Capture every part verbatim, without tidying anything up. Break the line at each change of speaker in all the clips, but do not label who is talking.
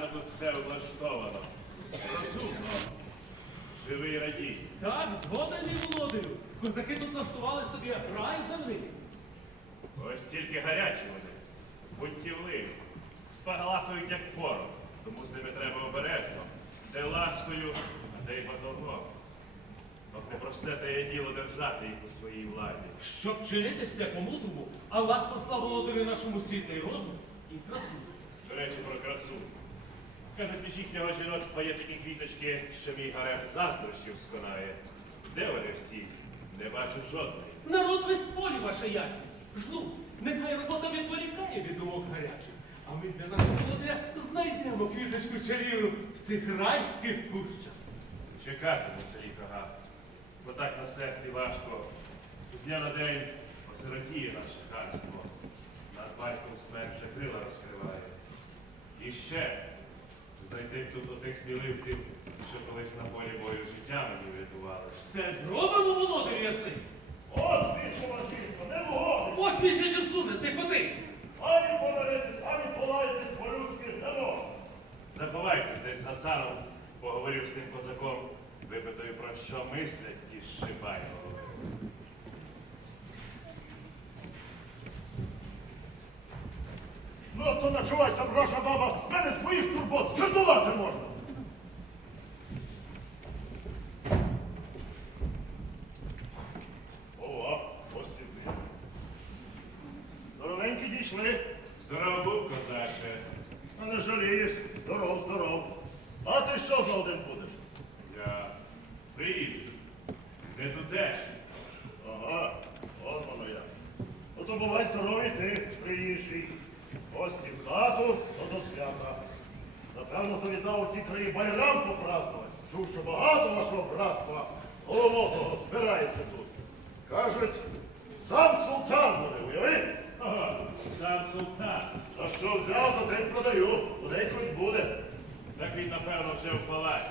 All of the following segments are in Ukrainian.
тут все влаштовано. Розумно. Живий і радій.
Так, згоден, мій володарю. Козаки тут влаштували собі рай земний.
Ось тільки гарячі вони, бунтівливі, спагалахують, як порох, тому з ними треба обережно, де ласкою, а де й батогом. От не про все те є діло держати їх у своїй владі.
Щоб чинити все по-мудрому, Аллах послав володарю нашому світлий розум і красу.
До речі, про красу. Кажуть, між їхнього жіноцтва є такі квіточки, що мій гарем заздрощів сконає. Де вони всі? Не бачу жодної.
Народ весь в полі, ваша ясність. Жну, нехай робота відволікає від думок гарячих. А ми для нашого володаря знайдемо квіточку чарівну в цих райських кущах.
Чекатиму селі Кага, бо так на серці важко. З дня на день осиротіє наше ханство. Над батьком смерть вже крила розкриває. І ще знайти тут отих сміливців, що колись на полі бою життя мені врятували.
Все зробимо, володарю ясний.
От вічова жінка, не вгодиш.
Ось мій же судець, не котився.
Ані помиритись, ані полайтесь по-людськи не можна.
Заховайтесь десь з Гасаном, поговорив з тим козаком, випитаю, про що мислять ті Шибайго.
Ну, то начувайся, вража баба, в мене своїх турбот скандувати можна. Ова, ось ти ти. Здоровенькі дійшли,
Здорово був, козаче.
а не жалієш. Здоров, здоров. А ти що за один будеш?
Я приїжджу. Не тутешній.
Ага, от воно як. Ну то бувай здоровий ти, приїжджий. Гості в хату, то до свята. Напевно, завітав у ці краї байрам попразднувати. Чув, що багато вашого братства головного збирається тут. Кажуть, сам султан буде, уяви?
Ого, сам султан.
А що взяв, за те й продаю. Подейкуть буде.
Так він, напевно, вже в палаці.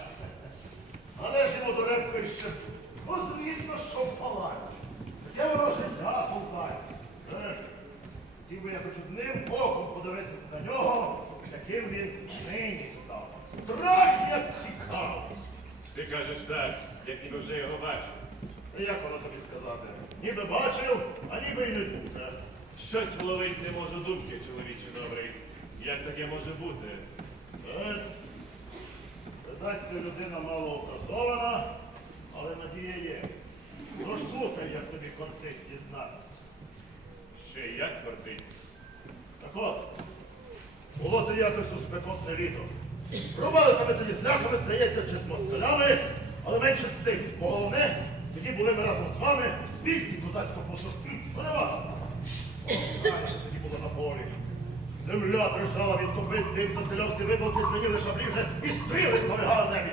А де ж йому до репки ще? Ну, звісно, що в палаці. Таке воно життя султанів. Знаєш, хотів би я хоч одним оком подивитися на нього, яким він нині став. Страх, як цікаво.
Ти кажеш так, як ніби вже його бачив.
Та як воно тобі сказати? Ніби бачив, а ніби й не буде.
Щось вловить не можу думки, чоловіче добрий. Як таке може бути?
Е, Видать, ти людина мало образована, але надія є. Тож слухай, як тобі кортить дізнатися.
Ще й як кортить.
Так от, було це якось у спекотне літо. Рубалися ми тоді з ляхами, здається, чи з москалями, але менше з тим. Бо головне, тоді були ми разом з вами в спільці козацького посу. Ну не важко. О, тоді було на полі. Земля прижала від копит, дим застеляв всі виплати, дзвеніли шаблі вже і стріли зморигали в небі.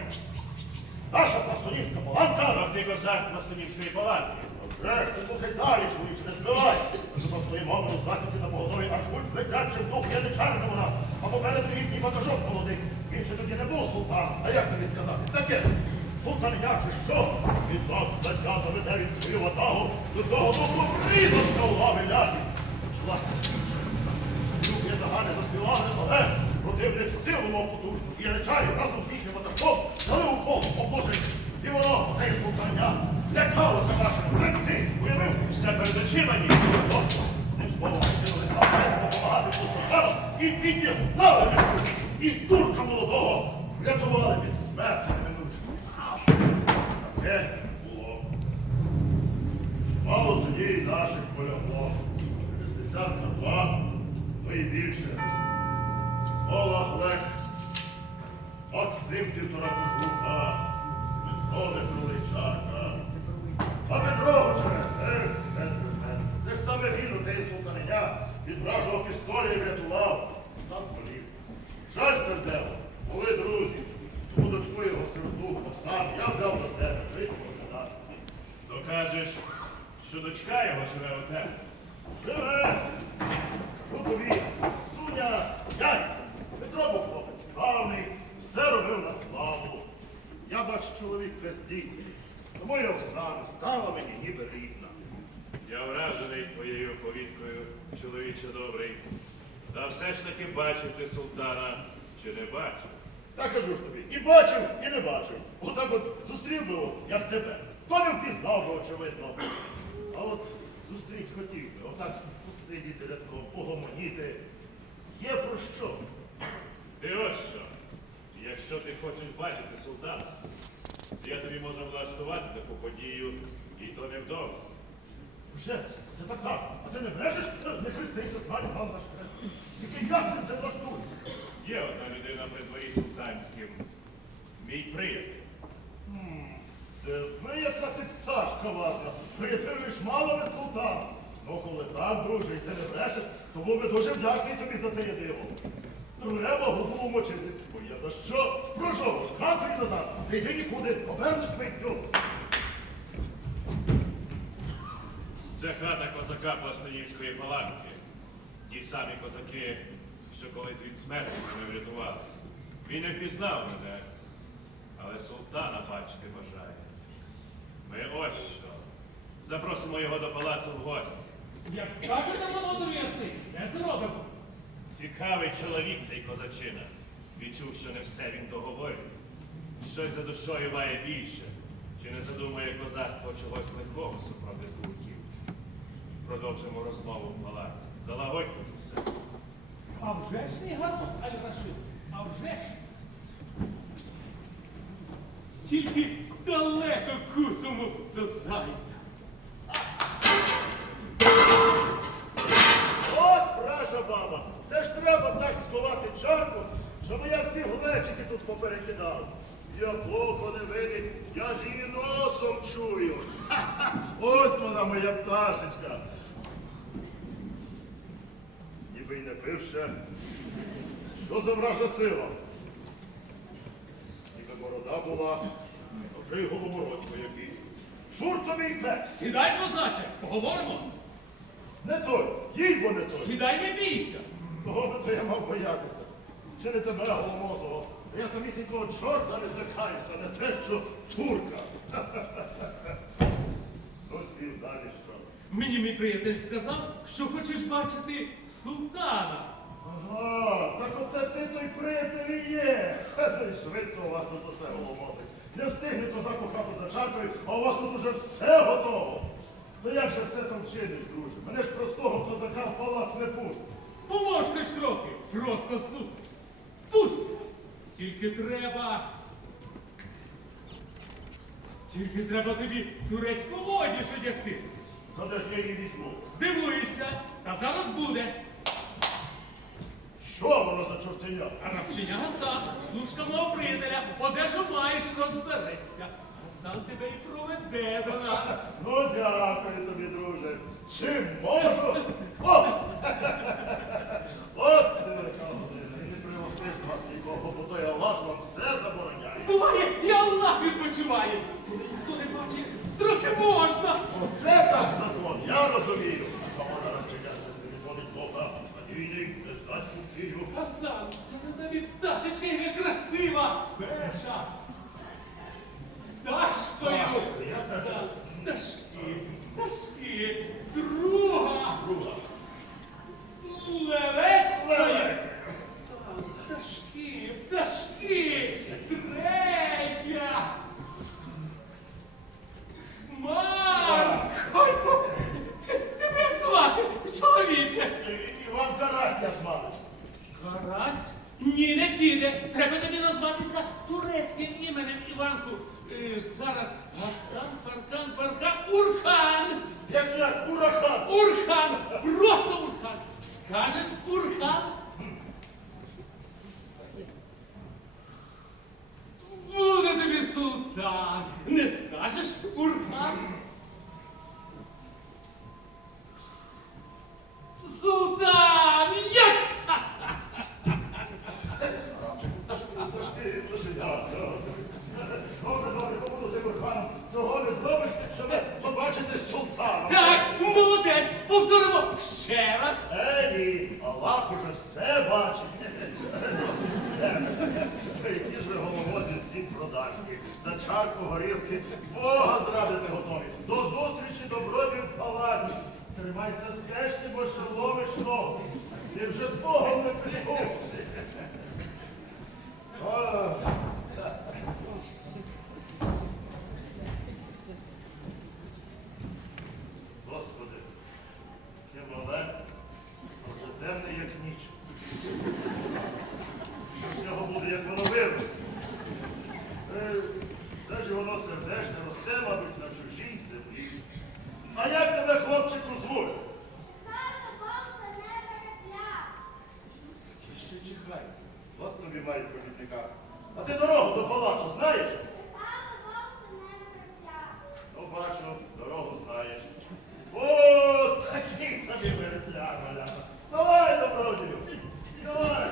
Наша пластунівська паланка.
А ти козак пластунівської паланки.
Вже ж ти слухай далі, чоловіче, не збивай. Ми по своїм мовному засідці на поготові аж гуль летять, чи вдох яничарним у нас. А попереду їхній батажок молодий. Він ще тоді не був султан, а як тобі сказати? Таке ж. Султаня чи що? Відтак затято веде від свою ватагу, з усього боку різався у лави ляхів. Почалася січа. Люблі загани заспівали, але противник силу мов потужну. І яничарів разом з їхнім батажком дали у холм обложити. І воно, оте султаня, злякалося вашим брехти, уявив?
Все перед очима ні.
Тим словом, кинули на допомагати султану і підігнали між і турка молодого врятували від смерті неминучої. Таке було. Мало тоді й наших полягло. Шістдесят на два, ну і більше. Олег Лех, Максим півтора кожуха, Миколи Круличака. А Петровича, ех, Петрович, це ж саме він у теї султаненя від вражого пістолія врятував, сам полів. Жаль сердево, були друзі, цю дочку його сироту, сам я взяв на себе, жити показати.
То кажеш, що дочка його живе у тебе.
Живе, скажу тобі, Суня, дядько, Петро був хлопець славний, все робив на славу. Я бач, чоловік бездітний, тому й Оксана стала мені ніби рідна.
Я вражений твоєю оповідкою, чоловіче добрий. Та все ж таки бачив ти султана, Чи не бачив?
Та кажу ж тобі, і бачив, і не бачив. Отак от зустрів би, от, як тебе. То не впізнав би, очевидно. А от зустріть хотів би, отак посидіти рядком, погомоніти. Є про що.
Ти ось що. Якщо ти хочеш бачити султана, то я тобі можу влаштувати таку подію, і то невдовзі.
Вже, це так так. А ти не брешеш? Не хрестися, знай, гал наш хрест. Тільки як ти це влаштуєш?
Є одна людина при дворі султанським. Мій приятель.
Ви яка ти пташка важна. Приятелюєш мало без султана. Ну, коли так, друже, і ти не брешеш, тому ми дуже вдячні тобі за те диво. Треба губу умочити. Бо я за що? Прошу, хату і назад. Не йди нікуди, обернусь миттю.
Це хата козака Пласненівської паланки. Ті самі козаки, що колись від смерті мене врятували. Він не впізнав мене, але султана бачити бажає. Ми ось що. Запросимо його до палацу в гості.
Як скажете, володарю ясний, все зробимо.
Цікавий чоловік цей козачина. Відчув, що не все він договорив. Щось за душою має більше. Чи не задумує козацтво чогось легкого супроти турків? Продовжимо розмову в палаці. Залагодьте усе.
А вже ж мій гармон, Аль-Рашид, а вже ж. Тільки далеко кусому до зайця.
От, вража баба, це ж треба так сховати чарку, щоб я всі глечики тут поперекидав. Як око не видить, я ж її носом чую. Ха-ха, ось вона моя пташечка. Ніби й не пив ще. Що за вража сила? Ніби борода була, а вже й голомородько якийсь. Цур тобі йде!
Сідай, козаче, поговоримо.
Не той, їй бо не той.
Сідай, не бійся.
Того би то я мав боятися. Чи не тебе, голомозого? Я самісінького чорта не злякаюся, не те, що турка. Ну, сів далі що.
Мені мій приятель сказав, що хочеш бачити султана.
Ага, так оце ти той приятель і є. Ха, швидко у вас тут усе голомозить. Не встигне козак у хату за чаркою, а у вас тут уже все готово. То як же все там чиниш, друже? Мене ж простого козака в палац не пустить.
Поможеш хоч трохи, просто слухай. Пусть. Тільки треба. Тільки треба тобі турецьку одіж одягти.
Та де ж я її візьму?
Здивуєшся, та зараз буде.
Що воно за чортеня?
Рабчиня Гасан, служка мого приятеля, одежу маєш, розберешся. Гасан тебе й проведе до нас.
Ну, дякую тобі, друже. Чи можу? О! От ти не привозиш вас нікого, бо той Аллах вам все забороняє.
Буває, і Аллах відпочиває. Коли ніхто не бачить, трохи можна.
Оце так закон, я розумію. А вона розчекається, не відводить Бога. Надійний, не здасть купію.
Гасан, вона навіть пташечка яка красива. Перша. Дашкою. Гасан, дашки, дашки. Друга.
Друга.
Лелека.
Лелека.
Гасан, пташки, пташки. Третя. Марко. Тебе як звати, чоловіче?
Іван Карась, я звалиш.
Карась? Ні, не піде. Треба тобі назватися турецьким іменем, Іванку. Е, зараз Гасан, Фаркан, Фаркан, Урхан!
Як я, урахан.
Урхан! Просто Урхан! Скаже Урхан? Буде тобі султан! Не скажеш Урхан? Султан! Як?
Пошли, пошли, дякую. Добре, добре, побуду ти урханом. Цього не зробиш, щоб побачити султана.
Так, молодець! Повторимо ще раз!
Е, ні, Аллах уже все бачить. Які ж ви головозі всім продажні. За чарку горілки Бога зрадити готові. До зустрічі добробі в палаці. Тримайся стежки, бо ще ловиш ногу. Ти вже з Богом не пригодиш. буде, як воно виросте. Е, Це ж воно сердечне росте, мабуть, на чужій землі. А як тебе, хлопчику, звуть?
Тато бався не перепляв.
Ще чекай. От тобі мають провідника. А ти дорогу до палацу знаєш?
Тато бався не перепляв.
Ну, бачу, дорогу знаєш. О, такий тобі вересляр, маляка. Вставай, добродію. Вставай.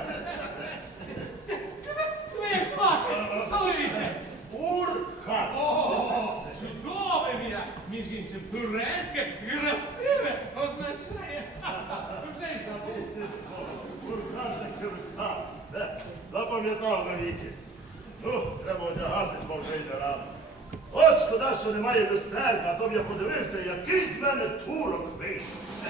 Ви спати, чоловіче!
Урха.
О, чудове ім'я! Між іншим, турецьке, красиве, означає. Вже й забув.
Урха таки урха. Все, запам'ятав навіки. Ну, треба одягатись, бо вже йде рано. От шкода, що немає люстерка, а то б я подивився, який з мене турок вийшов.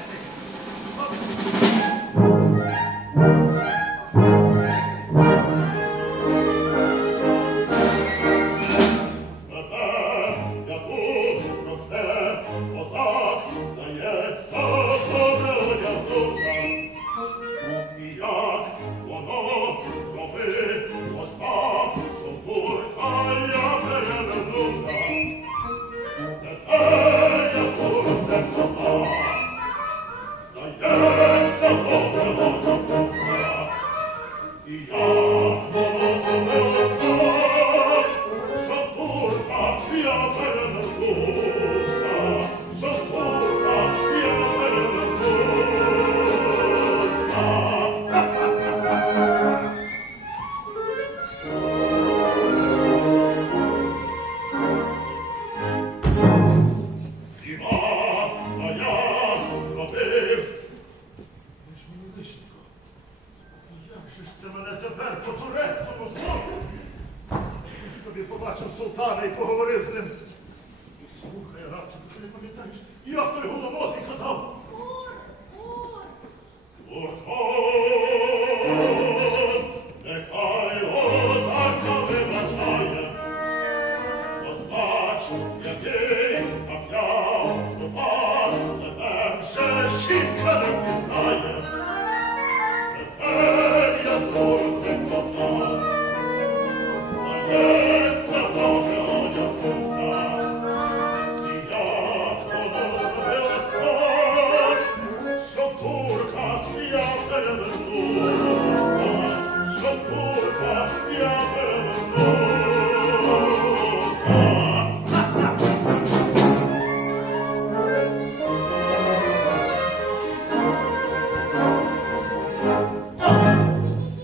Султана і поговорив з ним. Слухай, Рабченко, ти не пам'ятаєш, як той голомозий казав?
Ур, ур.
Урко!